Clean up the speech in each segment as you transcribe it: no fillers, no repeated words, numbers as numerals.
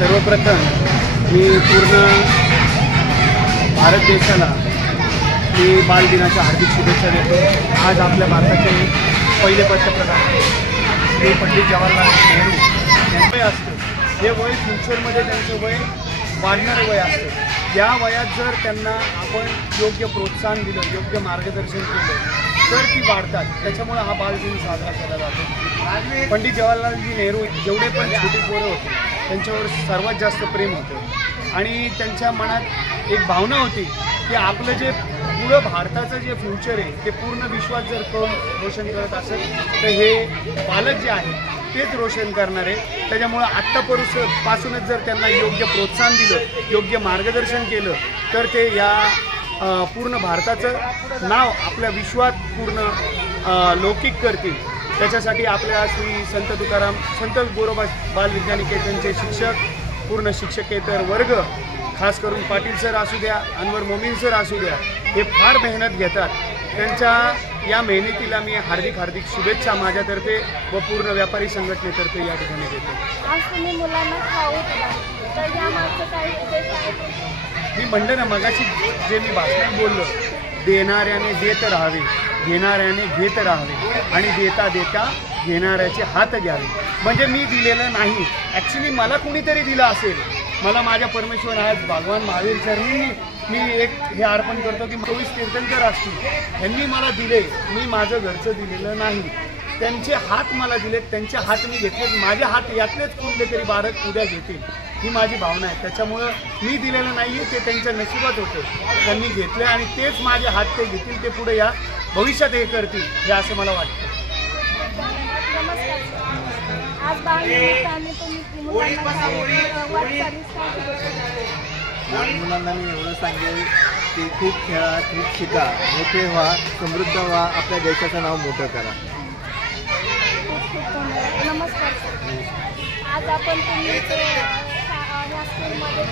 सर्वप्रथम मी पूर्ण भारत देशाला बालदिनाच्या हार्दिक शुभेच्छा देतो। आज आपल्या भारताचे पहिले पंतप्रधान श्री पंडित जवाहरलाल नेहरू यांचं वय असतं। हे वय फ्युचरमध्ये त्यांचं वय वाढणारं वय असतं। या वयात जर त्यांना आपण योग्य प्रोत्साहन दिलं, योग्य मार्गदर्शन केलं तर ती वाढतात। त्याच्यामुळे हा बालदिन साजरा केला जातो। पंडित जवाहरलालजी नेहरू जेवढे पण छोटे पोरं होते त्यांच्यावर सर्वात जास्त प्रेम होतं आणि त्यांच्या मनात एक भावना होती की आपलं जे पुढं भारताचं जे फ्युचर आहे ते पूर्ण विश्वात जर कोण रोशन करत असेल तर हे बालक जे आहे तेच रोशन करणार आहे। त्याच्यामुळं आत्तापासूनच जर त्यांना योग्य प्रोत्साहन दिलं, योग्य मार्गदर्शन केलं तर ते या पूर्ण भारताचं नाव आपल्या विश्वात पूर्ण लौकिक करतील। त्याच्यासाठी आपल्या श्री संत तुकाराम संत गोरोबा बालविज्ञान निकेतनचे शिक्षक, पूर्ण शिक्षकेतर वर्ग, खास करून पाटील सर असू द्या, अनवर मोमीन सर असू द्या, हे फार मेहनत घेतात। त्यांच्या या मेहनतीला मी हार्दिक शुभेच्छा माझ्यातर्फे व पूर्ण व्यापारी संघटनेतर्फे या ठिकाणी देतो। आज तुम्ही मुलांना खाऊ दिला तर यामागचं काही उद्देश आहे? मी म्हणलं ना मगाशी जे मी भाषणात बोललो, देणाऱ्याने देत राहावे, घेणाऱ्याने घेत राहावे आणि देता देता घेणाऱ्याचे हात घ्यावे। म्हणजे मी दिलेलं नाही, ॲक्च्युली मला कुणीतरी दिलं असेल। मला माझ्या परमेश्वर आज भगवान महावीर चरणी मी एक हे अर्पण करतो की 24 तीर्थंकर असतील, यांनी मला दिले, मी माझं घरचं दिलेलं नाही। त्यांचे हात मला दिलेत, त्यांचे हात मी घेतलेत, माझे हात यातलेच कुठले तरी बालक उद्या घेतील, ही माझी भावना आहे। त्याच्यामुळं मी दिलेलं नाही, ते त्यांच्या नशिबात होतं, त्यांनी घेतले आणि तेच माझे हात ते घेतील, ते पुढे या भविष्यात हे करतील, हे असं मला वाटतं। आज बालदिनानिमित्ताने तुम्ही मुलांना मी एवढं सांगेल की खूप खेळा, खूप शिका, मोठे व्हा, समृद्ध व्हा, आपल्या देशाचं नाव मोठं करा। नमस्कार सर, आज आपण तुम्ही या स्कूलमध्ये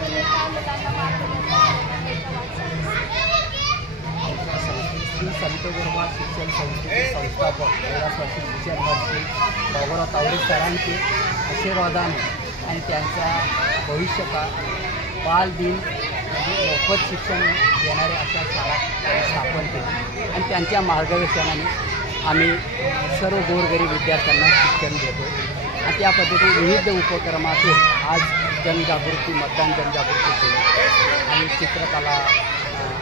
तुम्ही काय मुलांना श्री संत गोरोबा शिक्षण संस्थेचे संस्थापक कैलासवासी विचारवासी बाबूराव तावरे सरांचे आशीर्वादाने आणि त्यांचा भविष्यकाळ बालदिन म्हणजे मोफत शिक्षण देणारे अशा शाळा स्थापन केली आणि त्यांच्या मार्गदर्शनाने आम्ही सर्व गोरगरीब विद्यार्थ्यांना शिक्षण देतो आणि त्या पद्धतीने विविध उपक्रमातून आज जनजागृती, मतदान जनजागृती केली आणि चित्रकला,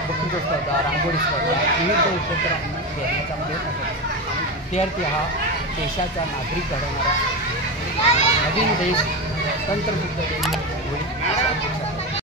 वक्तृत्व स्पर्धा, रांगोळी स्पर्धा, विविध उपक्रम घेण्याचा प्रयत्न करतो। आणि विद्यार्थी हा देशाचा नागरिक घडवणारा नवीन देश, तंत्रबुद्ध देश होईल असा